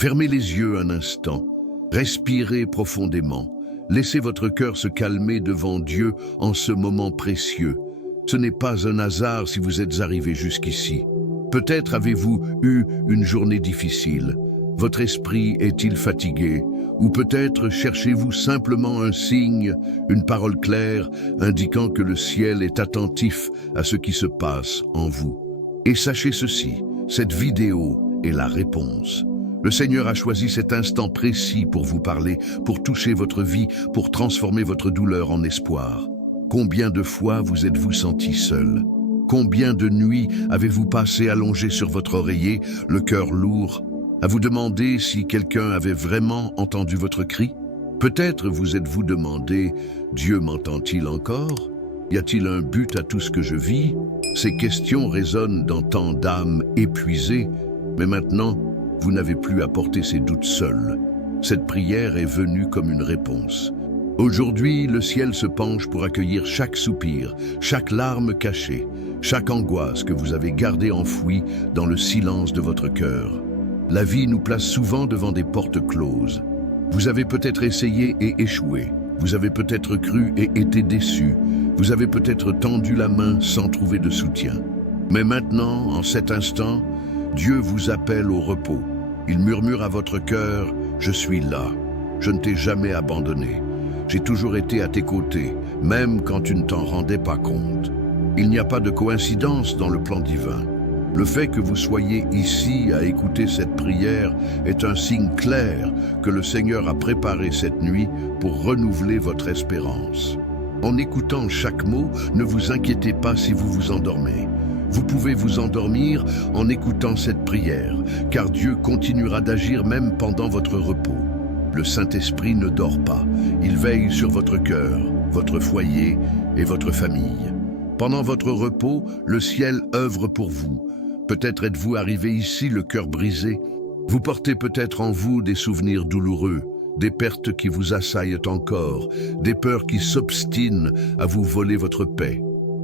Fermez les yeux un instant, respirez profondément, laissez votre cœur se calmer devant Dieu en ce moment précieux. Ce n'est pas un hasard si vous êtes arrivé jusqu'ici. Peut-être avez-vous eu une journée difficile. Votre esprit est-il fatigué? Ou peut-être cherchez-vous simplement un signe, une parole claire, indiquant que le ciel est attentif à ce qui se passe en vous. Et sachez ceci, cette vidéo est la réponse. Le Seigneur a choisi cet instant précis pour vous parler, pour toucher votre vie, pour transformer votre douleur en espoir. Combien de fois vous êtes-vous senti seul? Combien de nuits avez-vous passé allongé sur votre oreiller, le cœur lourd, à vous demander si quelqu'un avait vraiment entendu votre cri? Peut-être vous êtes-vous demandé, Dieu m'entend-il encore? Y a-t-il un but à tout ce que je vis? Ces questions résonnent dans tant d'âmes épuisées, mais maintenant, vous n'avez plus à porter ces doutes seuls. Cette prière est venue comme une réponse. Aujourd'hui, le ciel se penche pour accueillir chaque soupir, chaque larme cachée, chaque angoisse que vous avez gardée enfouie dans le silence de votre cœur. La vie nous place souvent devant des portes closes. Vous avez peut-être essayé et échoué. Vous avez peut-être cru et été déçu. Vous avez peut-être tendu la main sans trouver de soutien. Mais maintenant, en cet instant, Dieu vous appelle au repos. Il murmure à votre cœur, « Je suis là. Je ne t'ai jamais abandonné. J'ai toujours été à tes côtés, même quand tu ne t'en rendais pas compte. » Il n'y a pas de coïncidence dans le plan divin. Le fait que vous soyez ici à écouter cette prière est un signe clair que le Seigneur a préparé cette nuit pour renouveler votre espérance. En écoutant chaque mot, ne vous inquiétez pas si vous vous endormez. Vous pouvez vous endormir en écoutant cette prière, car Dieu continuera d'agir même pendant votre repos. Le Saint-Esprit ne dort pas, il veille sur votre cœur, votre foyer et votre famille. Pendant votre repos, le ciel œuvre pour vous. Peut-être êtes-vous arrivé ici le cœur brisé. Vous portez peut-être en vous des souvenirs douloureux, des pertes qui vous assaillent encore, des peurs qui s'obstinent à vous voler votre paix.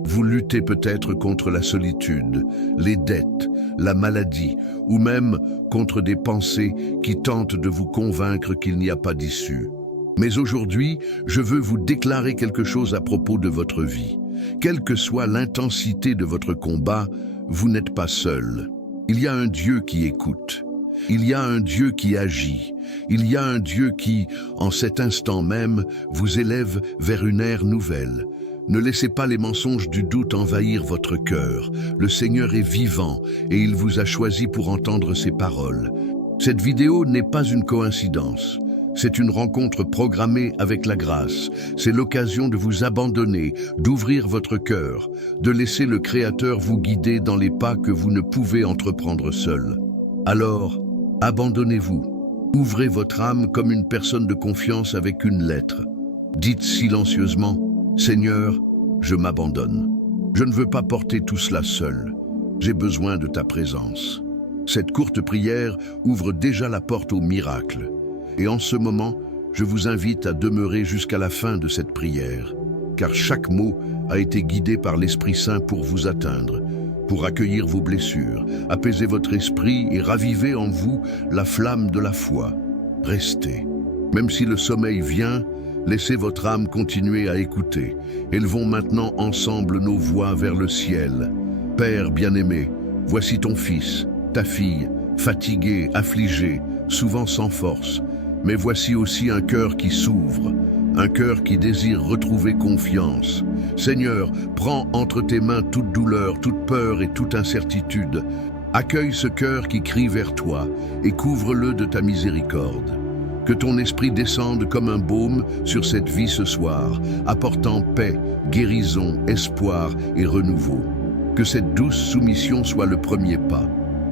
Vous luttez peut-être contre la solitude, les dettes, la maladie, ou même contre des pensées qui tentent de vous convaincre qu'il n'y a pas d'issue. Mais aujourd'hui, je veux vous déclarer quelque chose à propos de votre vie. Quelle que soit l'intensité de votre combat, vous n'êtes pas seul. Il y a un Dieu qui écoute. Il y a un Dieu qui agit. Il y a un Dieu qui, en cet instant même, vous élève vers une ère nouvelle. Ne laissez pas les mensonges du doute envahir votre cœur. Le Seigneur est vivant et il vous a choisi pour entendre ses paroles. Cette vidéo n'est pas une coïncidence. C'est une rencontre programmée avec la grâce. C'est l'occasion de vous abandonner, d'ouvrir votre cœur, de laisser le Créateur vous guider dans les pas que vous ne pouvez entreprendre seul. Alors, abandonnez-vous. Ouvrez votre âme comme une personne de confiance avec une lettre. Dites silencieusement, « Seigneur, je m'abandonne. Je ne veux pas porter tout cela seul. J'ai besoin de ta présence. » Cette courte prière ouvre déjà la porte au miracle. Et en ce moment, je vous invite à demeurer jusqu'à la fin de cette prière, car chaque mot a été guidé par l'Esprit Saint pour vous atteindre, pour accueillir vos blessures, apaiser votre esprit et raviver en vous la flamme de la foi. Restez. Même si le sommeil vient, laissez votre âme continuer à écouter. Élevons maintenant ensemble nos voix vers le ciel. Père bien-aimé, voici ton fils, ta fille, fatigué, affligé, souvent sans force. Mais voici aussi un cœur qui s'ouvre, un cœur qui désire retrouver confiance. Seigneur, prends entre tes mains toute douleur, toute peur et toute incertitude. Accueille ce cœur qui crie vers toi et couvre-le de ta miséricorde. Que ton esprit descende comme un baume sur cette vie ce soir, apportant paix, guérison, espoir et renouveau. Que cette douce soumission soit le premier pas.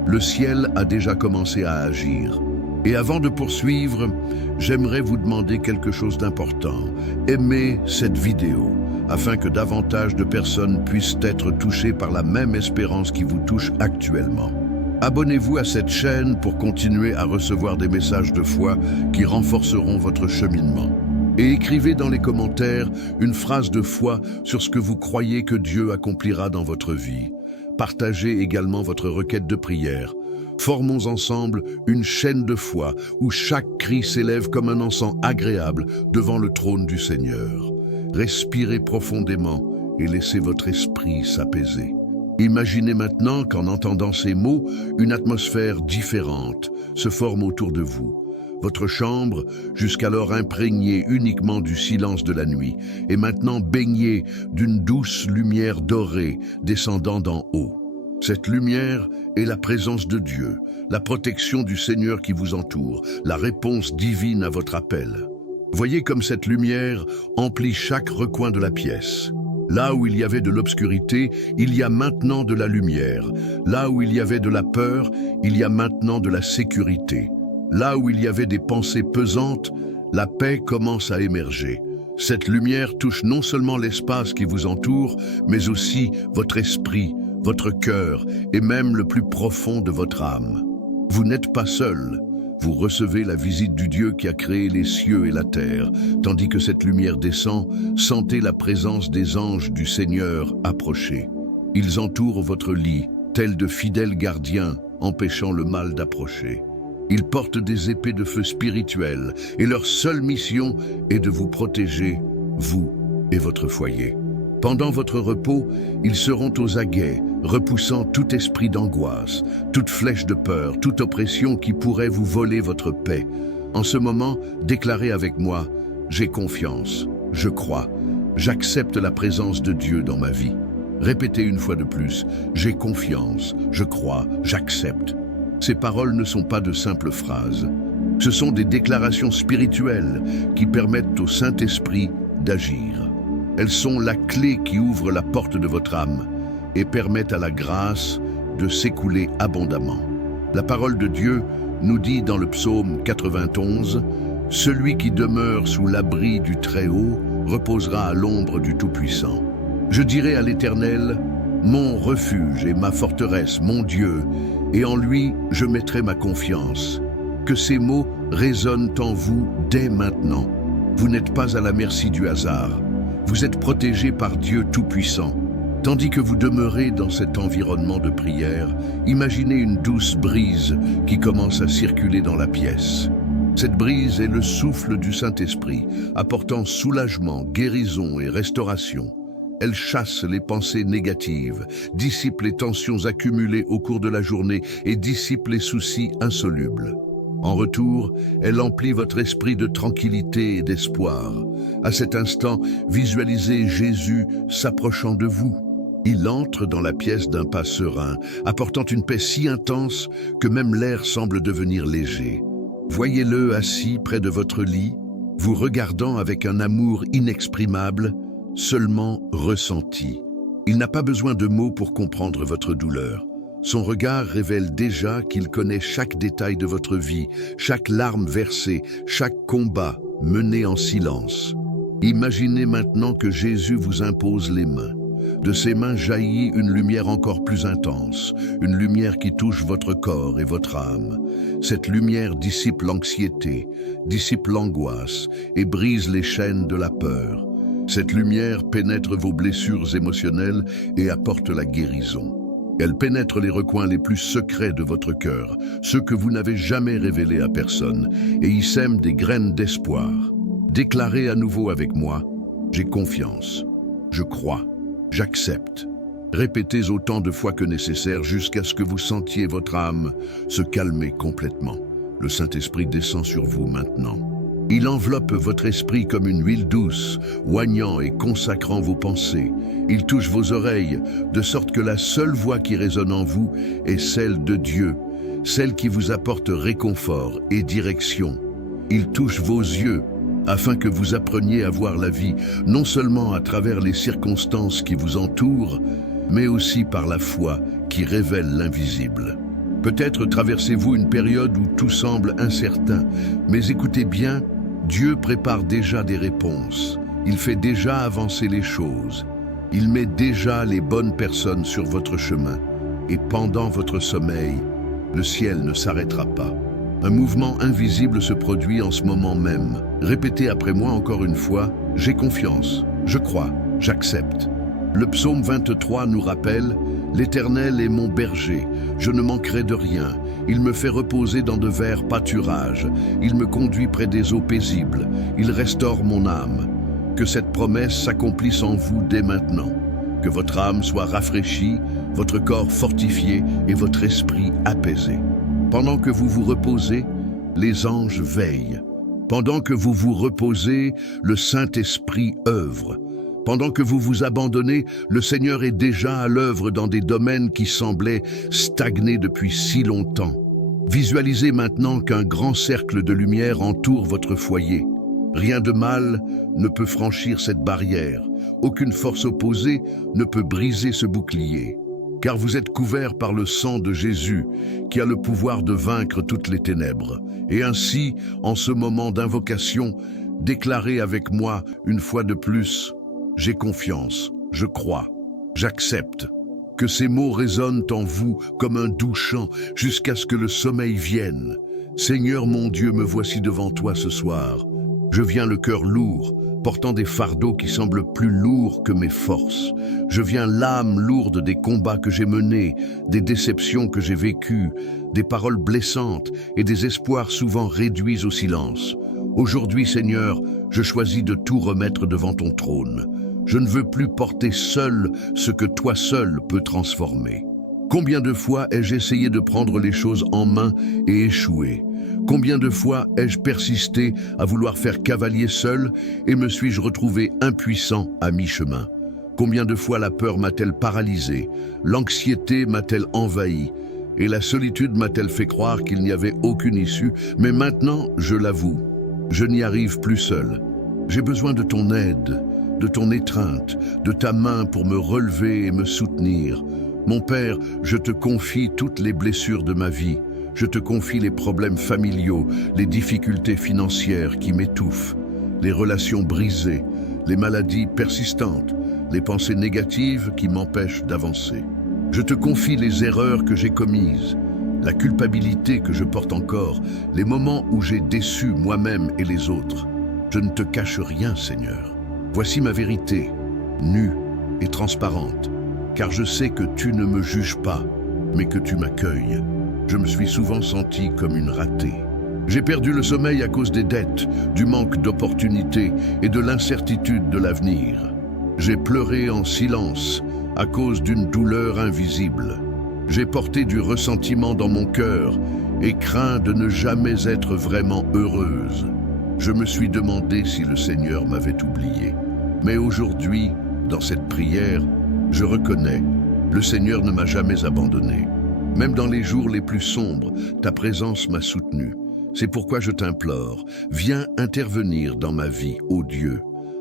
Le ciel a déjà commencé à agir. Et avant de poursuivre, j'aimerais vous demander quelque chose d'important. Aimez cette vidéo, afin que davantage de personnes puissent être touchées par la même espérance qui vous touche actuellement. Abonnez-vous à cette chaîne pour continuer à recevoir des messages de foi qui renforceront votre cheminement. Et écrivez dans les commentaires une phrase de foi sur ce que vous croyez que Dieu accomplira dans votre vie. Partagez également votre requête de prière. Formons ensemble une chaîne de foi où chaque cri s'élève comme un encens agréable devant le trône du Seigneur. Respirez profondément et laissez votre esprit s'apaiser. Imaginez maintenant qu'en entendant ces mots, une atmosphère différente se forme autour de vous. Votre chambre, jusqu'alors imprégnée uniquement du silence de la nuit, est maintenant baignée d'une douce lumière dorée descendant d'en haut. Cette lumière est la présence de Dieu, la protection du Seigneur qui vous entoure, la réponse divine à votre appel. Voyez comme cette lumière emplit chaque recoin de la pièce. Là où il y avait de l'obscurité, il y a maintenant de la lumière. Là où il y avait de la peur, il y a maintenant de la sécurité. Là où il y avait des pensées pesantes, la paix commence à émerger. Cette lumière touche non seulement l'espace qui vous entoure, mais aussi votre esprit, votre cœur et même le plus profond de votre âme. Vous n'êtes pas seul. Vous recevez la visite du Dieu qui a créé les cieux et la terre. Tandis que cette lumière descend, sentez la présence des anges du Seigneur approcher. Ils entourent votre lit, tels de fidèles gardiens, empêchant le mal d'approcher. Ils portent des épées de feu spirituelles et leur seule mission est de vous protéger, vous et votre foyer. Pendant votre repos, ils seront aux aguets, repoussant tout esprit d'angoisse, toute flèche de peur, toute oppression qui pourrait vous voler votre paix. En ce moment, déclarez avec moi, j'ai confiance, je crois, j'accepte la présence de Dieu dans ma vie. Répétez une fois de plus, j'ai confiance, je crois, j'accepte. Ces paroles ne sont pas de simples phrases. Ce sont des déclarations spirituelles qui permettent au Saint-Esprit d'agir. Elles sont la clé qui ouvre la porte de votre âme et permettent à la grâce de s'écouler abondamment. La parole de Dieu nous dit dans le psaume 91, « Celui qui demeure sous l'abri du Très-Haut reposera à l'ombre du Tout-Puissant. Je dirai à l'Éternel, mon refuge et ma forteresse, mon Dieu, et en lui je mettrai ma confiance. » Que ces mots résonnent en vous dès maintenant. Vous n'êtes pas à la merci du hasard. Vous êtes protégé par Dieu Tout-Puissant. Tandis que vous demeurez dans cet environnement de prière, imaginez une douce brise qui commence à circuler dans la pièce. Cette brise est le souffle du Saint-Esprit, apportant soulagement, guérison et restauration. Elle chasse les pensées négatives, dissipe les tensions accumulées au cours de la journée et dissipe les soucis insolubles. En retour, elle emplit votre esprit de tranquillité et d'espoir. À cet instant, visualisez Jésus s'approchant de vous. Il entre dans la pièce d'un pas serein, apportant une paix si intense que même l'air semble devenir léger. Voyez-le assis près de votre lit, vous regardant avec un amour inexprimable, seulement ressenti. Il n'a pas besoin de mots pour comprendre votre douleur. Son regard révèle déjà qu'il connaît chaque détail de votre vie, chaque larme versée, chaque combat mené en silence. Imaginez maintenant que Jésus vous impose les mains. De ses mains jaillit une lumière encore plus intense, une lumière qui touche votre corps et votre âme. Cette lumière dissipe l'anxiété, dissipe l'angoisse et brise les chaînes de la peur. Cette lumière pénètre vos blessures émotionnelles et apporte la guérison. Elle pénètre les recoins les plus secrets de votre cœur, ceux que vous n'avez jamais révélés à personne, et y sème des graines d'espoir. Déclarez à nouveau avec moi, j'ai confiance, je crois, j'accepte. Répétez autant de fois que nécessaire jusqu'à ce que vous sentiez votre âme se calmer complètement. Le Saint-Esprit descend sur vous maintenant. Il enveloppe votre esprit comme une huile douce, oignant et consacrant vos pensées. Il touche vos oreilles, de sorte que la seule voix qui résonne en vous est celle de Dieu, celle qui vous apporte réconfort et direction. Il touche vos yeux, afin que vous appreniez à voir la vie, non seulement à travers les circonstances qui vous entourent, mais aussi par la foi qui révèle l'invisible. Peut-être traversez-vous une période où tout semble incertain, mais écoutez bien, Dieu prépare déjà des réponses. Il fait déjà avancer les choses. Il met déjà les bonnes personnes sur votre chemin. Et pendant votre sommeil, le ciel ne s'arrêtera pas. Un mouvement invisible se produit en ce moment même. Répétez après moi encore une fois, j'ai confiance, je crois, j'accepte. Le psaume 23 nous rappelle, L'Éternel est mon berger, je ne manquerai de rien. Il me fait reposer dans de verts pâturages. Il me conduit près des eaux paisibles. Il restaure mon âme. Que cette promesse s'accomplisse en vous dès maintenant. Que votre âme soit rafraîchie, votre corps fortifié et votre esprit apaisé. Pendant que vous vous reposez, les anges veillent. Pendant que vous vous reposez, le Saint-Esprit œuvre. Pendant que vous vous abandonnez, le Seigneur est déjà à l'œuvre dans des domaines qui semblaient stagner depuis si longtemps. Visualisez maintenant qu'un grand cercle de lumière entoure votre foyer. Rien de mal ne peut franchir cette barrière. Aucune force opposée ne peut briser ce bouclier. Car vous êtes couverts par le sang de Jésus, qui a le pouvoir de vaincre toutes les ténèbres. Et ainsi, en ce moment d'invocation, déclarez avec moi une fois de plus: j'ai confiance, je crois, j'accepte. Que ces mots résonnent en vous comme un doux chant jusqu'à ce que le sommeil vienne. Seigneur mon Dieu, me voici devant toi ce soir. Je viens le cœur lourd, portant des fardeaux qui semblent plus lourds que mes forces. Je viens l'âme lourde des combats que j'ai menés, des déceptions que j'ai vécues, des paroles blessantes et des espoirs souvent réduits au silence. Aujourd'hui, Seigneur, je choisis de tout remettre devant ton trône. Je ne veux plus porter seul ce que toi seul peux transformer. Combien de fois ai-je essayé de prendre les choses en main et échoué? Combien de fois ai-je persisté à vouloir faire cavalier seul et me suis-je retrouvé impuissant à mi-chemin? Combien de fois la peur m'a-t-elle paralysé, l'anxiété m'a-t-elle envahi et la solitude m'a-t-elle fait croire qu'il n'y avait aucune issue? Mais maintenant, je l'avoue, je n'y arrive plus seul. J'ai besoin de ton aide, de ton étreinte, de ta main pour me relever et me soutenir. Mon Père, je te confie toutes les blessures de ma vie. Je te confie les problèmes familiaux, les difficultés financières qui m'étouffent, les relations brisées, les maladies persistantes, les pensées négatives qui m'empêchent d'avancer. Je te confie les erreurs que j'ai commises, la culpabilité que je porte encore, les moments où j'ai déçu moi-même et les autres. Je ne te cache rien, Seigneur. Voici ma vérité, nue et transparente, car je sais que tu ne me juges pas, mais que tu m'accueilles. Je me suis souvent senti comme une ratée. J'ai perdu le sommeil à cause des dettes, du manque d'opportunités et de l'incertitude de l'avenir. J'ai pleuré en silence à cause d'une douleur invisible. J'ai porté du ressentiment dans mon cœur et craint de ne jamais être vraiment heureuse. Je me suis demandé si le Seigneur m'avait oublié. Mais aujourd'hui, dans cette prière, je reconnais, le Seigneur ne m'a jamais abandonné. Même dans les jours les plus sombres, ta présence m'a soutenu. C'est pourquoi je t'implore, viens intervenir dans ma vie, ô Dieu.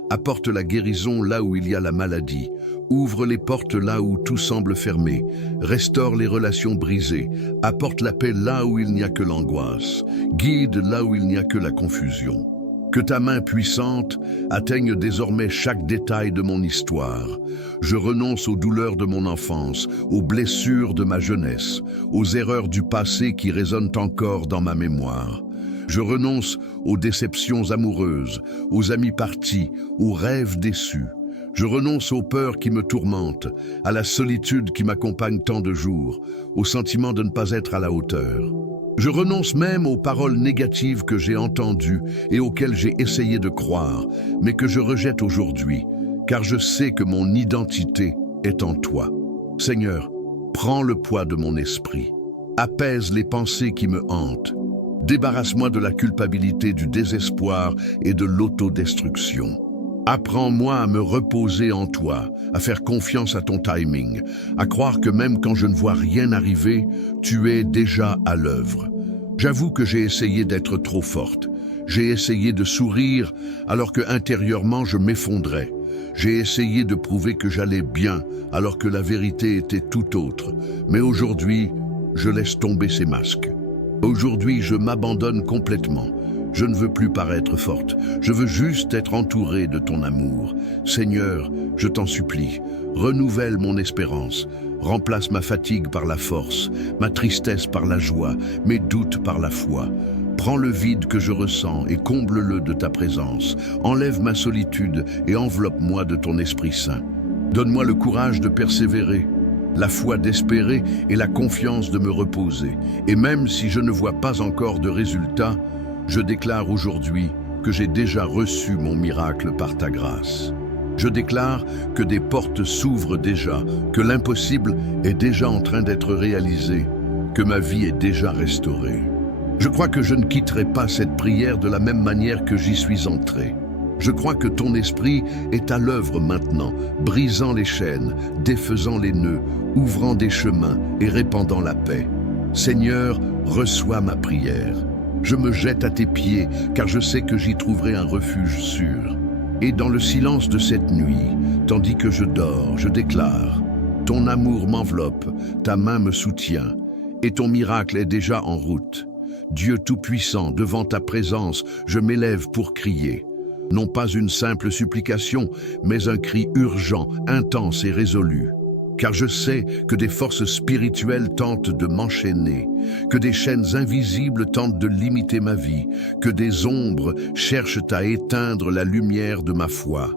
Apporte la guérison là où il y a la maladie. Ouvre les portes là où tout semble fermé. Restaure les relations brisées. Apporte la paix là où il n'y a que l'angoisse. Guide là où il n'y a que la confusion. Que ta main puissante atteigne désormais chaque détail de mon histoire. Je renonce aux douleurs de mon enfance, aux blessures de ma jeunesse, aux erreurs du passé qui résonnent encore dans ma mémoire. Je renonce aux déceptions amoureuses, aux amis partis, aux rêves déçus. Je renonce aux peurs qui me tourmentent, à la solitude qui m'accompagne tant de jours, au sentiment de ne pas être à la hauteur. Je renonce même aux paroles négatives que j'ai entendues et auxquelles j'ai essayé de croire, mais que je rejette aujourd'hui, car je sais que mon identité est en toi. Seigneur, prends le poids de mon esprit, apaise les pensées qui me hantent, débarrasse-moi de la culpabilité, du désespoir et de l'autodestruction. Apprends-moi à me reposer en toi, à faire confiance à ton timing, à croire que même quand je ne vois rien arriver, tu es déjà à l'œuvre. J'avoue que j'ai essayé d'être trop forte. J'ai essayé de sourire alors que intérieurement je m'effondrais. J'ai essayé de prouver que j'allais bien alors que la vérité était tout autre. Mais aujourd'hui, je laisse tomber ces masques. Aujourd'hui, je m'abandonne complètement. Je ne veux plus paraître forte, je veux juste être entourée de ton amour. Seigneur, je t'en supplie, renouvelle mon espérance, remplace ma fatigue par la force, ma tristesse par la joie, mes doutes par la foi. Prends le vide que je ressens et comble-le de ta présence. Enlève ma solitude et enveloppe-moi de ton Esprit Saint. Donne-moi le courage de persévérer, la foi d'espérer et la confiance de me reposer. Et même si je ne vois pas encore de résultat, je déclare aujourd'hui que j'ai déjà reçu mon miracle par ta grâce. Je déclare que des portes s'ouvrent déjà, que l'impossible est déjà en train d'être réalisé, que ma vie est déjà restaurée. Je crois que je ne quitterai pas cette prière de la même manière que j'y suis entré. Je crois que ton esprit est à l'œuvre maintenant, brisant les chaînes, défaisant les nœuds, ouvrant des chemins et répandant la paix. Seigneur, reçois ma prière. Je me jette à tes pieds, car je sais que j'y trouverai un refuge sûr. Et dans le silence de cette nuit, tandis que je dors, je déclare: ton amour m'enveloppe, ta main me soutient, et ton miracle est déjà en route. Dieu Tout-Puissant, devant ta présence, je m'élève pour crier. Non pas une simple supplication, mais un cri urgent, intense et résolu. Car je sais que des forces spirituelles tentent de m'enchaîner, que des chaînes invisibles tentent de limiter ma vie, que des ombres cherchent à éteindre la lumière de ma foi.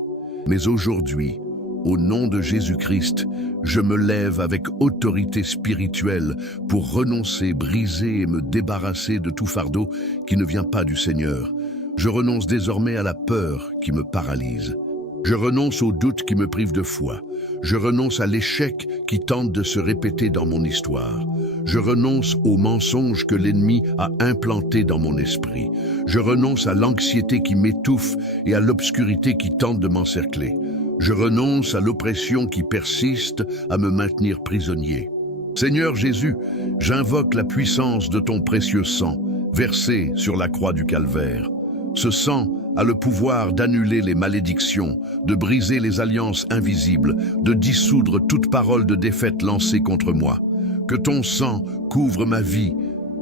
Mais aujourd'hui, au nom de Jésus-Christ, je me lève avec autorité spirituelle pour renoncer, briser et me débarrasser de tout fardeau qui ne vient pas du Seigneur. Je renonce désormais à la peur qui me paralyse. Je renonce au doute qui me prive de foi. Je renonce à l'échec qui tente de se répéter dans mon histoire. Je renonce aux mensonges que l'ennemi a implantés dans mon esprit. Je renonce à l'anxiété qui m'étouffe et à l'obscurité qui tente de m'encercler. Je renonce à l'oppression qui persiste à me maintenir prisonnier. Seigneur Jésus, j'invoque la puissance de ton précieux sang, versé sur la croix du Calvaire. Ce sang a le pouvoir d'annuler les malédictions, de briser les alliances invisibles, de dissoudre toute parole de défaite lancée contre moi. Que ton sang couvre ma vie,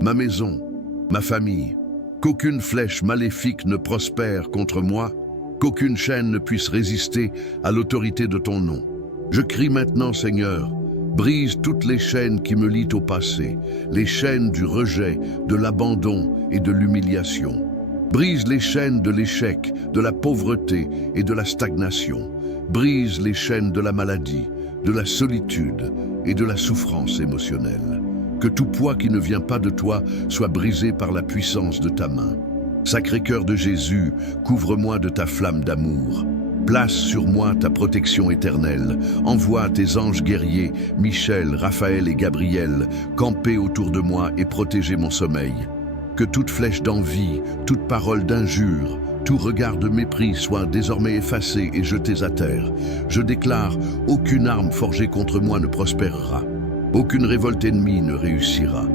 ma maison, ma famille. Qu'aucune flèche maléfique ne prospère contre moi, qu'aucune chaîne ne puisse résister à l'autorité de ton nom. Je crie maintenant, Seigneur, brise toutes les chaînes qui me lient au passé, les chaînes du rejet, de l'abandon et de l'humiliation. Brise les chaînes de l'échec, de la pauvreté et de la stagnation. Brise les chaînes de la maladie, de la solitude et de la souffrance émotionnelle. Que tout poids qui ne vient pas de toi soit brisé par la puissance de ta main. Sacré-Cœur de Jésus, couvre-moi de ta flamme d'amour. Place sur moi ta protection éternelle. Envoie tes anges guerriers, Michel, Raphaël et Gabriel, camper autour de moi et protéger mon sommeil. Que toute flèche d'envie, toute parole d'injure, tout regard de mépris soit désormais effacé et jeté à terre. Je déclare, aucune arme forgée contre moi ne prospérera. Aucune révolte ennemie ne réussira.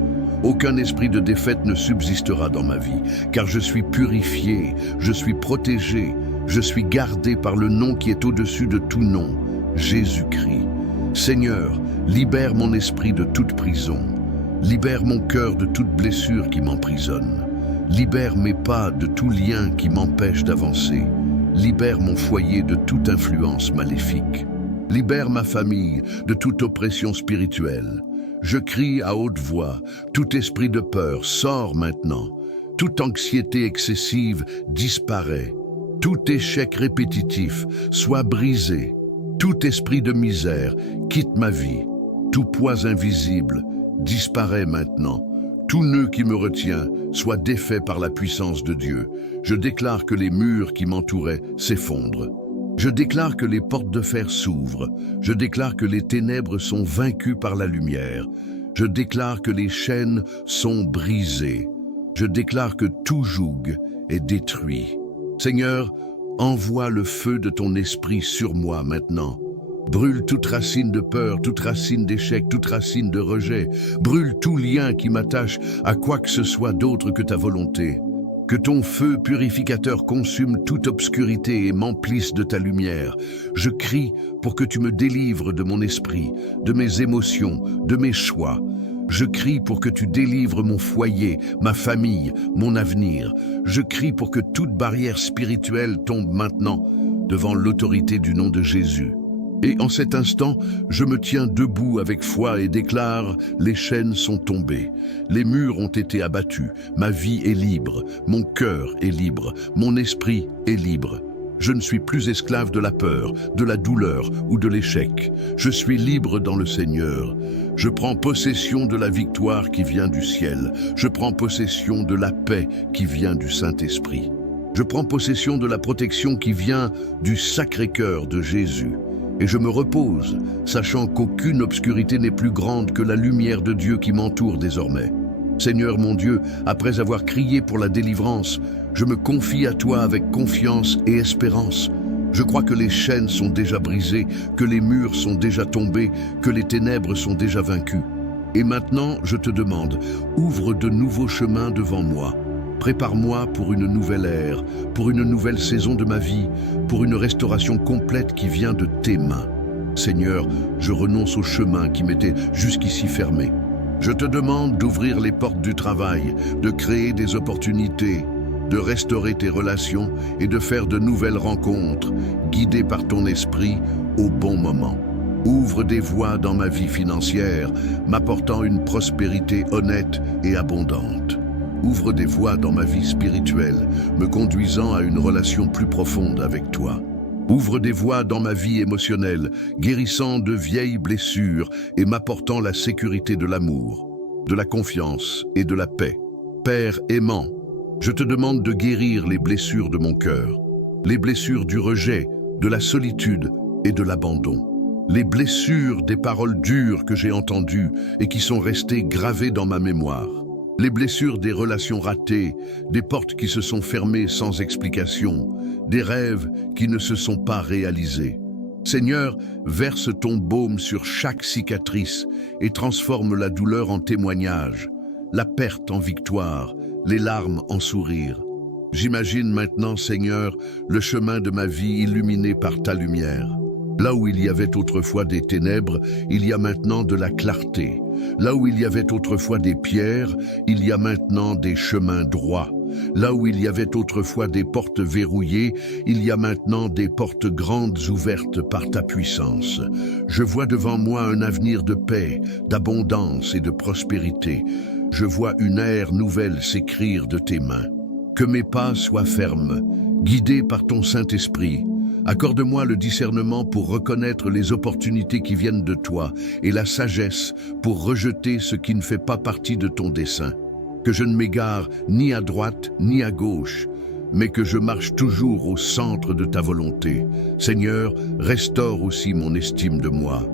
Aucun esprit de défaite ne subsistera dans ma vie, car je suis purifié, je suis protégé, je suis gardé par le nom qui est au-dessus de tout nom, Jésus-Christ. Seigneur, libère mon esprit de toute prison. Libère mon cœur de toute blessure qui m'emprisonne. Libère mes pas de tout lien qui m'empêche d'avancer. Libère mon foyer de toute influence maléfique. Libère ma famille de toute oppression spirituelle. Je crie à haute voix, tout esprit de peur sort maintenant. Toute anxiété excessive disparaît. Tout échec répétitif soit brisé. Tout esprit de misère quitte ma vie. Tout poids invisible disparaît maintenant. Tout nœud qui me retient soit défait par la puissance de Dieu. Je déclare que les murs qui m'entouraient s'effondrent. Je déclare que les portes de fer s'ouvrent. Je déclare que les ténèbres sont vaincues par la lumière. Je déclare que les chaînes sont brisées. Je déclare que tout joug est détruit. Seigneur, envoie le feu de ton esprit sur moi maintenant. Brûle toute racine de peur, toute racine d'échec, toute racine de rejet. Brûle tout lien qui m'attache à quoi que ce soit d'autre que ta volonté. Que ton feu purificateur consume toute obscurité et m'emplisse de ta lumière. Je crie pour que tu me délivres de mon esprit, de mes émotions, de mes choix. Je crie pour que tu délivres mon foyer, ma famille, mon avenir. Je crie pour que toute barrière spirituelle tombe maintenant devant l'autorité du nom de Jésus. Et en cet instant, je me tiens debout avec foi et déclare, les chaînes sont tombées, les murs ont été abattus, ma vie est libre, mon cœur est libre, mon esprit est libre. Je ne suis plus esclave de la peur, de la douleur ou de l'échec. Je suis libre dans le Seigneur. Je prends possession de la victoire qui vient du ciel. Je prends possession de la paix qui vient du Saint-Esprit. Je prends possession de la protection qui vient du Sacré-Cœur de Jésus. Et je me repose, sachant qu'aucune obscurité n'est plus grande que la lumière de Dieu qui m'entoure désormais. Seigneur mon Dieu, après avoir crié pour la délivrance, je me confie à toi avec confiance et espérance. Je crois que les chaînes sont déjà brisées, que les murs sont déjà tombés, que les ténèbres sont déjà vaincues. Et maintenant, je te demande, ouvre de nouveaux chemins devant moi. Prépare-moi pour une nouvelle ère, pour une nouvelle saison de ma vie, pour une restauration complète qui vient de tes mains. Seigneur, je renonce au chemin qui m'était jusqu'ici fermé. Je te demande d'ouvrir les portes du travail, de créer des opportunités, de restaurer tes relations et de faire de nouvelles rencontres, guidées par ton esprit au bon moment. Ouvre des voies dans ma vie financière, m'apportant une prospérité honnête et abondante. Ouvre des voies dans ma vie spirituelle, me conduisant à une relation plus profonde avec toi. Ouvre des voies dans ma vie émotionnelle, guérissant de vieilles blessures et m'apportant la sécurité de l'amour, de la confiance et de la paix. Père aimant, je te demande de guérir les blessures de mon cœur, les blessures du rejet, de la solitude et de l'abandon. Les blessures des paroles dures que j'ai entendues et qui sont restées gravées dans ma mémoire. Les blessures des relations ratées, des portes qui se sont fermées sans explication, des rêves qui ne se sont pas réalisés. Seigneur, verse ton baume sur chaque cicatrice et transforme la douleur en témoignage, la perte en victoire, les larmes en sourire. J'imagine maintenant, Seigneur, le chemin de ma vie illuminé par ta lumière. Là où il y avait autrefois des ténèbres, il y a maintenant de la clarté. Là où il y avait autrefois des pierres, il y a maintenant des chemins droits. Là où il y avait autrefois des portes verrouillées, il y a maintenant des portes grandes ouvertes par ta puissance. Je vois devant moi un avenir de paix, d'abondance et de prospérité. Je vois une ère nouvelle s'écrire de tes mains. Que mes pas soient fermes, guidés par ton Saint-Esprit. Accorde-moi le discernement pour reconnaître les opportunités qui viennent de toi et la sagesse pour rejeter ce qui ne fait pas partie de ton dessein. Que je ne m'égare ni à droite ni à gauche, mais que je marche toujours au centre de ta volonté. Seigneur, restaure aussi mon estime de moi.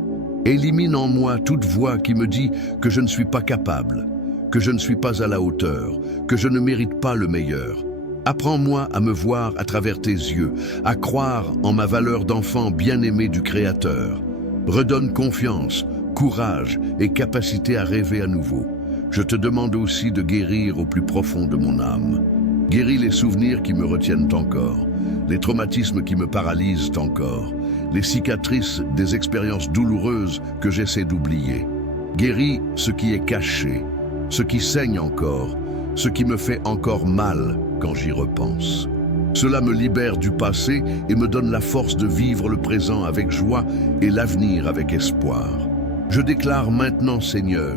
Élimine en moi toute voix qui me dit que je ne suis pas capable, que je ne suis pas à la hauteur, que je ne mérite pas le meilleur. Apprends-moi à me voir à travers tes yeux, à croire en ma valeur d'enfant bien-aimé du Créateur. Redonne confiance, courage et capacité à rêver à nouveau. Je te demande aussi de guérir au plus profond de mon âme. Guéris les souvenirs qui me retiennent encore, les traumatismes qui me paralysent encore, les cicatrices des expériences douloureuses que j'essaie d'oublier. Guéris ce qui est caché, ce qui saigne encore, ce qui me fait encore mal quand j'y repense. Cela me libère du passé et me donne la force de vivre le présent avec joie et l'avenir avec espoir. Je déclare maintenant, Seigneur,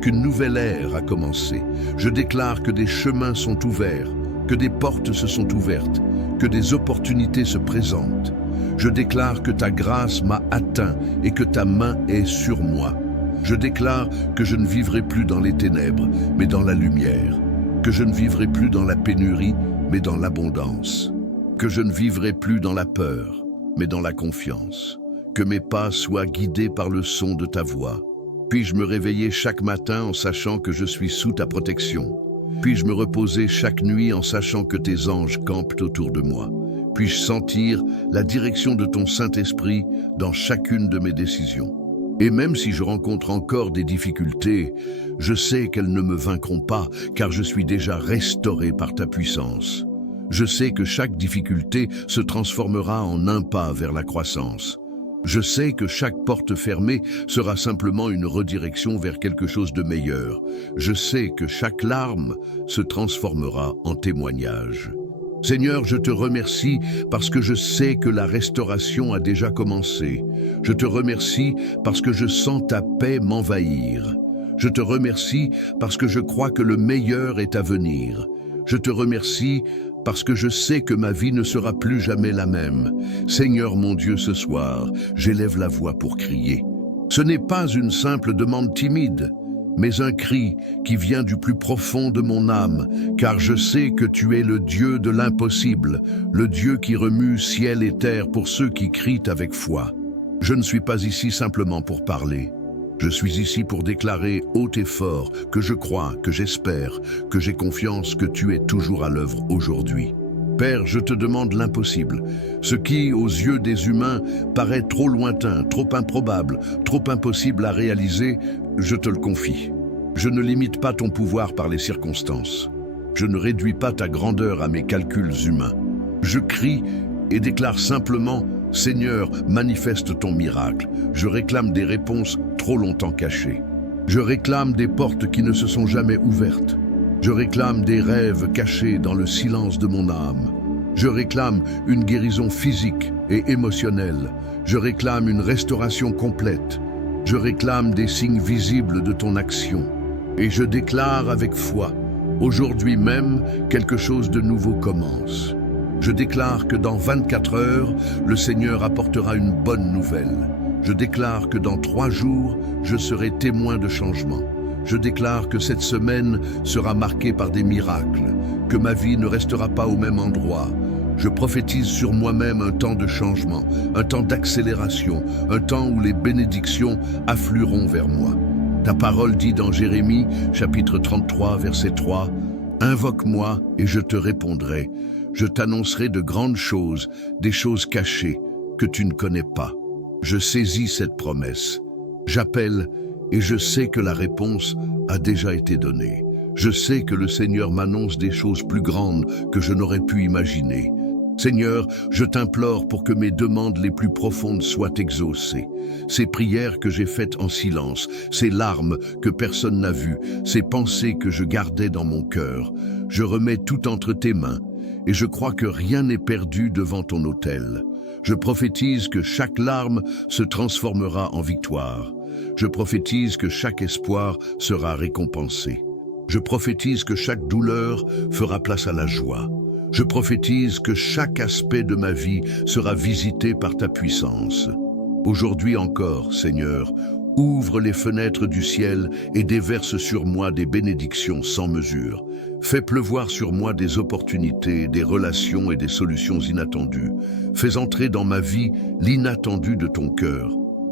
qu'une nouvelle ère a commencé. Je déclare que des chemins sont ouverts, que des portes se sont ouvertes, que des opportunités se présentent. Je déclare que ta grâce m'a atteint et que ta main est sur moi. Je déclare que je ne vivrai plus dans les ténèbres, mais dans la lumière. Que je ne vivrai plus dans la pénurie, mais dans l'abondance. Que je ne vivrai plus dans la peur, mais dans la confiance. Que mes pas soient guidés par le son de ta voix. Puis-je me réveiller chaque matin en sachant que je suis sous ta protection. Puis-je me reposer chaque nuit en sachant que tes anges campent autour de moi. Puis-je sentir la direction de ton Saint-Esprit dans chacune de mes décisions. Et même si je rencontre encore des difficultés, je sais qu'elles ne me vaincront pas, car je suis déjà restauré par ta puissance. Je sais que chaque difficulté se transformera en un pas vers la croissance. Je sais que chaque porte fermée sera simplement une redirection vers quelque chose de meilleur. Je sais que chaque larme se transformera en témoignage. Seigneur, je te remercie parce que je sais que la restauration a déjà commencé. Je te remercie parce que je sens ta paix m'envahir. Je te remercie parce que je crois que le meilleur est à venir. Je te remercie parce que je sais que ma vie ne sera plus jamais la même. Seigneur mon Dieu, ce soir, j'élève la voix pour crier. Ce n'est pas une simple demande timide, mais un cri qui vient du plus profond de mon âme, car je sais que tu es le Dieu de l'impossible, le Dieu qui remue ciel et terre pour ceux qui crient avec foi. Je ne suis pas ici simplement pour parler. Je suis ici pour déclarer haut et fort que je crois, que j'espère, que j'ai confiance que tu es toujours à l'œuvre aujourd'hui. Père, je te demande l'impossible, ce qui, aux yeux des humains, paraît trop lointain, trop improbable, trop impossible à réaliser, je te le confie. Je ne limite pas ton pouvoir par les circonstances. Je ne réduis pas ta grandeur à mes calculs humains. Je crie et déclare simplement « Seigneur, manifeste ton miracle ». Je réclame des réponses trop longtemps cachées. Je réclame des portes qui ne se sont jamais ouvertes. Je réclame des rêves cachés dans le silence de mon âme. Je réclame une guérison physique et émotionnelle. Je réclame une restauration complète. Je réclame des signes visibles de ton action. Et je déclare avec foi, aujourd'hui même, quelque chose de nouveau commence. Je déclare que dans 24 heures, le Seigneur apportera une bonne nouvelle. Je déclare que dans 3 jours, je serai témoin de changement. Je déclare que cette semaine sera marquée par des miracles, que ma vie ne restera pas au même endroit. Je prophétise sur moi-même un temps de changement, un temps d'accélération, un temps où les bénédictions afflueront vers moi. Ta parole dit dans Jérémie, chapitre 33, verset 3, « Invoque-moi et je te répondrai. Je t'annoncerai de grandes choses, des choses cachées que tu ne connais pas. » Je saisis cette promesse. J'appelle et je sais que la réponse a déjà été donnée. Je sais que le Seigneur m'annonce des choses plus grandes que je n'aurais pu imaginer. Seigneur, je t'implore pour que mes demandes les plus profondes soient exaucées. Ces prières que j'ai faites en silence, ces larmes que personne n'a vues, ces pensées que je gardais dans mon cœur, je remets tout entre tes mains et je crois que rien n'est perdu devant ton autel. Je prophétise que chaque larme se transformera en victoire. Je prophétise que chaque espoir sera récompensé. Je prophétise que chaque douleur fera place à la joie. Je prophétise que chaque aspect de ma vie sera visité par ta puissance. Aujourd'hui encore, Seigneur, ouvre les fenêtres du ciel et déverse sur moi des bénédictions sans mesure. Fais pleuvoir sur moi des opportunités, des relations et des solutions inattendues. Fais entrer dans ma vie l'inattendu de ton cœur.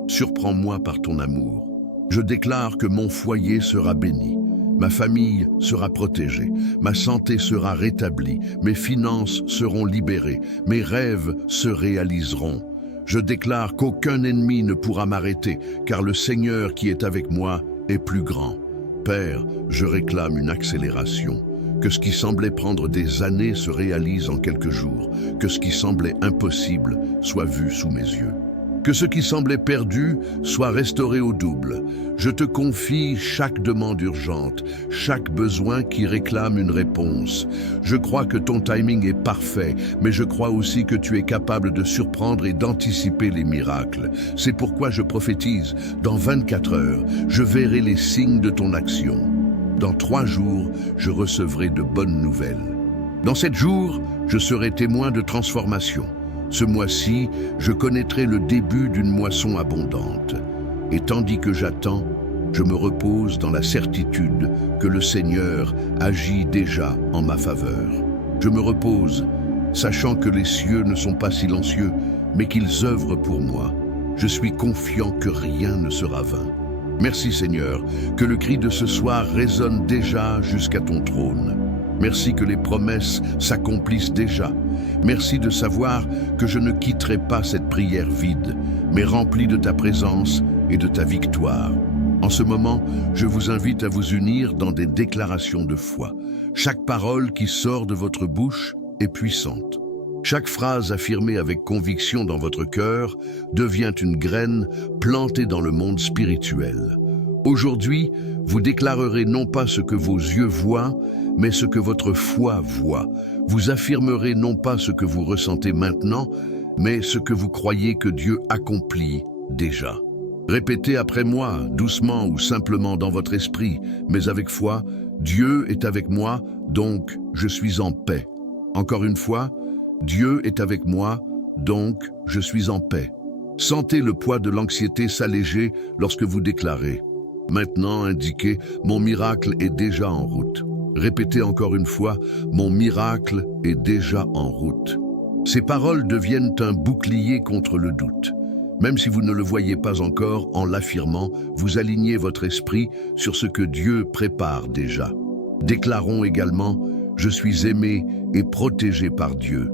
Surprends-moi par ton amour. Je déclare que mon foyer sera béni. Ma famille sera protégée, ma santé sera rétablie, mes finances seront libérées, mes rêves se réaliseront. Je déclare qu'aucun ennemi ne pourra m'arrêter, car le Seigneur qui est avec moi est plus grand. Père, je réclame une accélération. Que ce qui semblait prendre des années se réalise en quelques jours, que ce qui semblait impossible soit vu sous mes yeux. Que ce qui semblait perdu soit restauré au double. Je te confie chaque demande urgente, chaque besoin qui réclame une réponse. Je crois que ton timing est parfait, mais je crois aussi que tu es capable de surprendre et d'anticiper les miracles. C'est pourquoi je prophétise, dans 24 heures, je verrai les signes de ton action. Dans 3 jours, je recevrai de bonnes nouvelles. Dans 7 jours, je serai témoin de transformation. Ce mois-ci, je connaîtrai le début d'une moisson abondante. Et tandis que j'attends, je me repose dans la certitude que le Seigneur agit déjà en ma faveur. Je me repose, sachant que les cieux ne sont pas silencieux, mais qu'ils œuvrent pour moi. Je suis confiant que rien ne sera vain. Merci Seigneur, que le cri de ce soir résonne déjà jusqu'à ton trône. Merci que les promesses s'accomplissent déjà. Merci de savoir que je ne quitterai pas cette prière vide, mais remplie de ta présence et de ta victoire. En ce moment, je vous invite à vous unir dans des déclarations de foi. Chaque parole qui sort de votre bouche est puissante. Chaque phrase affirmée avec conviction dans votre cœur devient une graine plantée dans le monde spirituel. Aujourd'hui, vous déclarerez non pas ce que vos yeux voient, mais ce que votre foi voit. Vous affirmerez non pas ce que vous ressentez maintenant, mais ce que vous croyez que Dieu accomplit déjà. Répétez après moi, doucement ou simplement dans votre esprit, mais avec foi, Dieu est avec moi, donc je suis en paix. Encore une fois, Dieu est avec moi, donc je suis en paix. Sentez le poids de l'anxiété s'alléger lorsque vous déclarez. Maintenant, indiquez, mon miracle est déjà en route. Répétez encore une fois, mon miracle est déjà en route. Ces paroles deviennent un bouclier contre le doute. Même si vous ne le voyez pas encore, en l'affirmant, vous alignez votre esprit sur ce que Dieu prépare déjà. Déclarons également, je suis aimé et protégé par Dieu.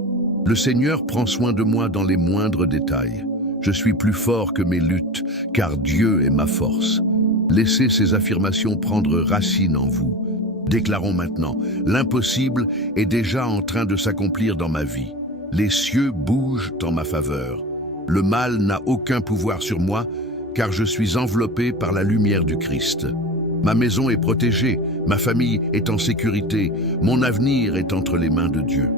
Le Seigneur prend soin de moi dans les moindres détails. Je suis plus fort que mes luttes, car Dieu est ma force. Laissez ces affirmations prendre racine en vous. Déclarons maintenant, l'impossible est déjà en train de s'accomplir dans ma vie. Les cieux bougent en ma faveur. Le mal n'a aucun pouvoir sur moi, car je suis enveloppé par la lumière du Christ. Ma maison est protégée, ma famille est en sécurité, mon avenir est entre les mains de Dieu.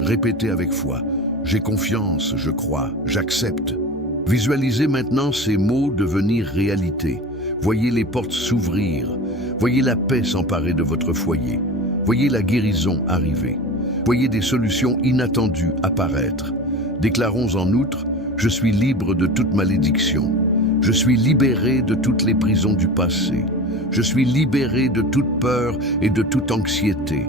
Répétez avec foi, j'ai confiance, je crois, j'accepte. Visualisez maintenant ces mots devenir réalité. Voyez les portes s'ouvrir, voyez la paix s'emparer de votre foyer, voyez la guérison arriver, voyez des solutions inattendues apparaître. Déclarons en outre, je suis libre de toute malédiction, je suis libéré de toutes les prisons du passé, je suis libéré de toute peur et de toute anxiété.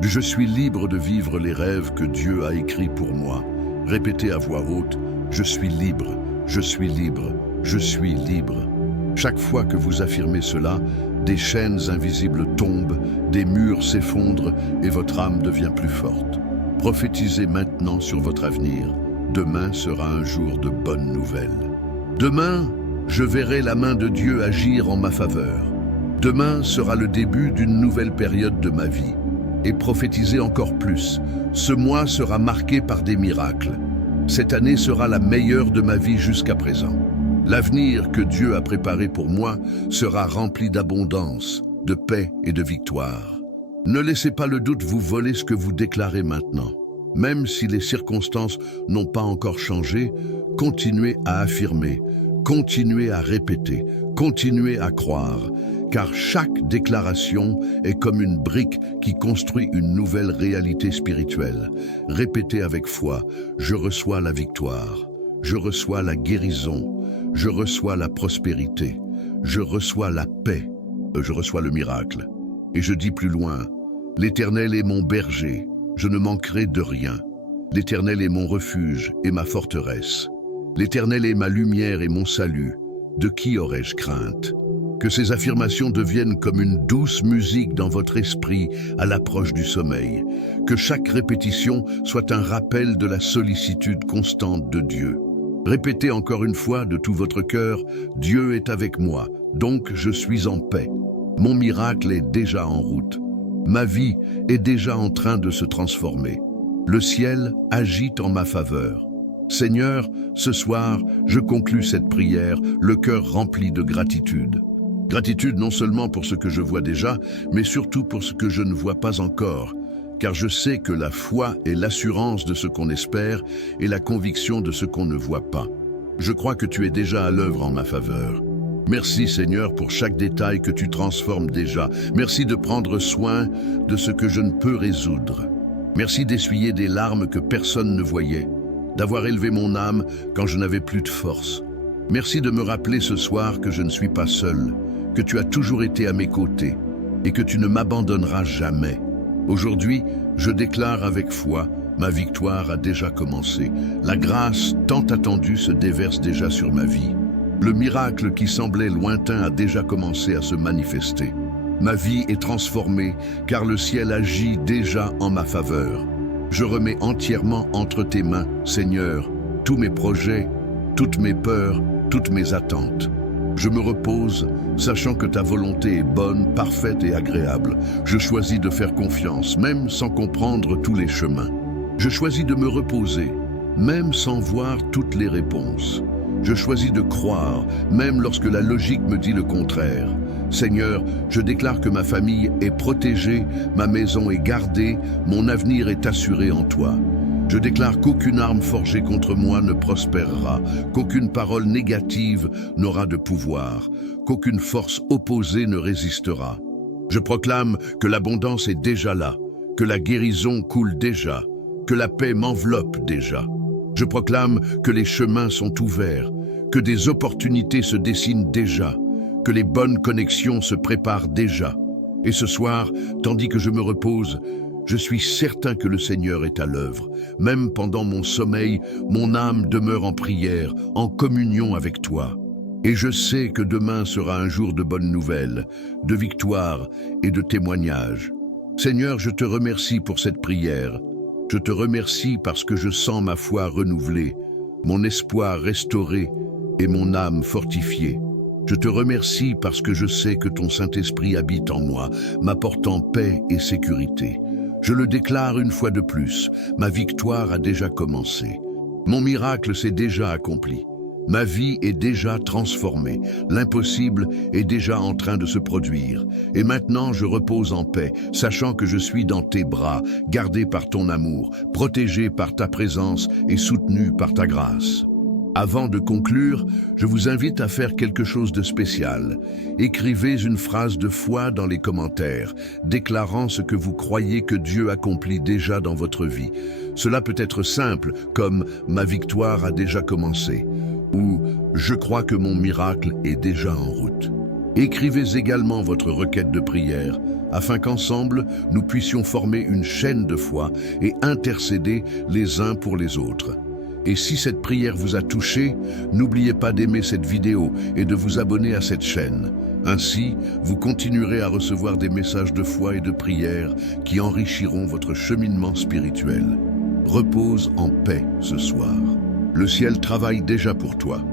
Je suis libre de vivre les rêves que Dieu a écrits pour moi. Répétez à voix haute, je suis libre, je suis libre, je suis libre. Chaque fois que vous affirmez cela, des chaînes invisibles tombent, des murs s'effondrent et votre âme devient plus forte. Prophétisez maintenant sur votre avenir. Demain sera un jour de bonnes nouvelles. Demain, je verrai la main de Dieu agir en ma faveur. Demain sera le début d'une nouvelle période de ma vie. Et prophétisez encore plus. Ce mois sera marqué par des miracles. Cette année sera la meilleure de ma vie jusqu'à présent. L'avenir que Dieu a préparé pour moi sera rempli d'abondance, de paix et de victoire. Ne laissez pas le doute vous voler ce que vous déclarez maintenant. Même si les circonstances n'ont pas encore changé, continuez à affirmer, continuez à répéter, continuez à croire, car chaque déclaration est comme une brique qui construit une nouvelle réalité spirituelle. Répétez avec foi, je reçois la victoire, je reçois la guérison, je reçois la prospérité, je reçois la paix, je reçois le miracle. Et je dis plus loin, l'Éternel est mon berger, je ne manquerai de rien. L'Éternel est mon refuge et ma forteresse. L'Éternel est ma lumière et mon salut. De qui aurais-je crainte? Que ces affirmations deviennent comme une douce musique dans votre esprit à l'approche du sommeil. Que chaque répétition soit un rappel de la sollicitude constante de Dieu. Répétez encore une fois de tout votre cœur, Dieu est avec moi, donc je suis en paix. Mon miracle est déjà en route. Ma vie est déjà en train de se transformer. Le ciel agit en ma faveur. Seigneur, ce soir, je conclus cette prière, le cœur rempli de gratitude. Gratitude non seulement pour ce que je vois déjà, mais surtout pour ce que je ne vois pas encore, car je sais que la foi est l'assurance de ce qu'on espère et la conviction de ce qu'on ne voit pas. Je crois que tu es déjà à l'œuvre en ma faveur. Merci Seigneur pour chaque détail que tu transformes déjà. Merci de prendre soin de ce que je ne peux résoudre. Merci d'essuyer des larmes que personne ne voyait, d'avoir élevé mon âme quand je n'avais plus de force. Merci de me rappeler ce soir que je ne suis pas seul, que tu as toujours été à mes côtés et que tu ne m'abandonneras jamais. Aujourd'hui, je déclare avec foi, ma victoire a déjà commencé. La grâce tant attendue se déverse déjà sur ma vie. Le miracle qui semblait lointain a déjà commencé à se manifester. Ma vie est transformée car le ciel agit déjà en ma faveur. Je remets entièrement entre tes mains, Seigneur, tous mes projets, toutes mes peurs, toutes mes attentes. Je me repose, sachant que ta volonté est bonne, parfaite et agréable. Je choisis de faire confiance, même sans comprendre tous les chemins. Je choisis de me reposer, même sans voir toutes les réponses. Je choisis de croire, même lorsque la logique me dit le contraire. Seigneur, je déclare que ma famille est protégée, ma maison est gardée, mon avenir est assuré en toi. Je déclare qu'aucune arme forgée contre moi ne prospérera, qu'aucune parole négative n'aura de pouvoir, qu'aucune force opposée ne résistera. Je proclame que l'abondance est déjà là, que la guérison coule déjà, que la paix m'enveloppe déjà. Je proclame que les chemins sont ouverts, que des opportunités se dessinent déjà, que les bonnes connexions se préparent déjà. Et ce soir, tandis que je me repose, je suis certain que le Seigneur est à l'œuvre. Même pendant mon sommeil, mon âme demeure en prière, en communion avec toi. Et je sais que demain sera un jour de bonnes nouvelles, de victoire et de témoignages. Seigneur, je te remercie pour cette prière. Je te remercie parce que je sens ma foi renouvelée, mon espoir restauré et mon âme fortifiée. Je te remercie parce que je sais que ton Saint-Esprit habite en moi, m'apportant paix et sécurité. Je le déclare une fois de plus, ma victoire a déjà commencé. Mon miracle s'est déjà accompli. Ma vie est déjà transformée. L'impossible est déjà en train de se produire. Et maintenant, je repose en paix, sachant que je suis dans tes bras, gardé par ton amour, protégé par ta présence et soutenu par ta grâce. Avant de conclure, je vous invite à faire quelque chose de spécial. Écrivez une phrase de foi dans les commentaires, déclarant ce que vous croyez que Dieu accomplit déjà dans votre vie. Cela peut être simple, comme « Ma victoire a déjà commencé » ou « Je crois que mon miracle est déjà en route ». Écrivez également votre requête de prière, afin qu'ensemble, nous puissions former une chaîne de foi et intercéder les uns pour les autres. Et si cette prière vous a touché, n'oubliez pas d'aimer cette vidéo et de vous abonner à cette chaîne. Ainsi, vous continuerez à recevoir des messages de foi et de prière qui enrichiront votre cheminement spirituel. Repose en paix ce soir. Le ciel travaille déjà pour toi.